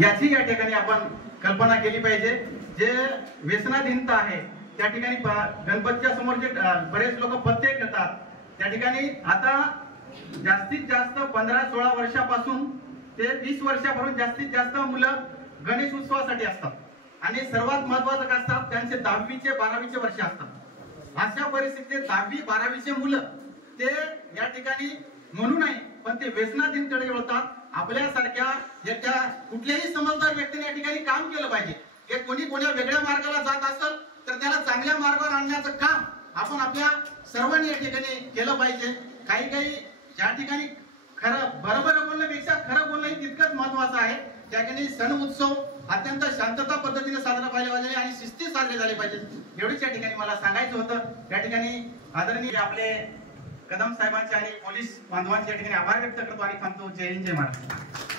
याची या ठिकाणी आपण कल्पना केली पाहिजे। जे व्यसनाधीनता आहे त्या ठिकाणी गणपतीच्या समोर जे बरेच लोक पत्ते खेळतात त्या ठिकाणी आता जास्तीत जास्त 15-16 वर्षापासून ते 20 वर्षापर्यंत जास्तीत जास्त मुलं गणेश उत्सवासाठी असतात आणि सर्वात महत्त्वाचं काय असतात त्यांचे 10वीचे 12वीचे वर्ष असतात। अशा परिस्थितीत 10वी 12वीचे मुलं ते या ठिकाणी म्हणू नाही पण ते व्यसनाधीनतेकडे वळतात। आपल्यासारख्या एका कुठल्याही समजदार व्यक्तीने या ठिकाणी काम केलं पाहिजे की कोणी कोण्या वेगळ्या मार्गाला जात असेल तर त्याला चांगल्या मार्गावर आणण्याचं काम आपण आपल्या सर्वांनी या ठिकाणी केलं पाहिजे। काही ज्या ठिकाणी खरं बरोबर बोलण्यापेक्षा खरं बोलणं तितकंच महत्त्वाचं आहे। त्या ठिकाणी सण उत्सव अत्यंत शांतता पद्धतीने साजरा पाहिजे आणि शिस्ती साजरे झाले पाहिजे एवढीच या ठिकाणी मला सांगायचं होतं। त्या ठिकाणी आदरणीय आपले कदम साहेबांचे आणि पोलीस बांधवांचे या ठिकाणी आभार व्यक्त करतो आणि थांबतो। जय हिंद जय महाराष्ट्र।